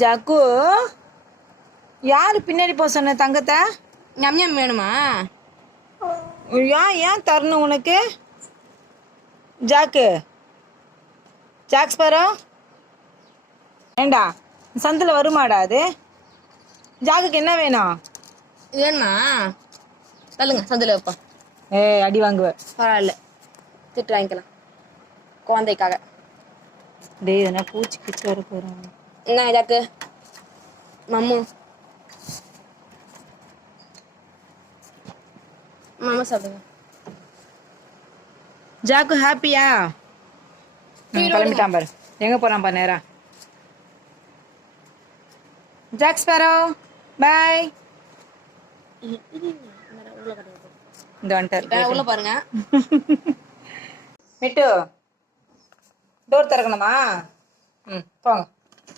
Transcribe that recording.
Jack, யாரு பின்னாடி போக சொன்ன தங்கத்தை? ஞம் ஞம் வேணுமா? ஏன் தரணும் உனக்கு? ஜாக்கு, ஜாக்ஸ் பாரோ ஏண்டா சந்தில் வருமாடா அது? ஜாக்குக்கு என்ன வேணும்? வேணுமா? தள்ளுங்க, சந்தில் வைப்பா. அடி வாங்குவேன். பரவாயில்ல, திட்டு வாங்கிக்கலாம் குழந்தைக்காக. டேய், எதனா பூச்சி கிச்சு வர போகிறாங்க. என்ன ஜாக்கு? மம்மு மாமா சாப்பிடுங்க. ஜாக்கு ஹாப்பியா? கிளம்பிட்டான் பாரு. எங்கே போகிறான் பாரு நேரா. ஜாக்ஸ் பாரோ பாய். இந்த வந்துட்டார் உள்ள பாருங்க. மிட்டு, டோர் திறக்கணுமா? போங்க.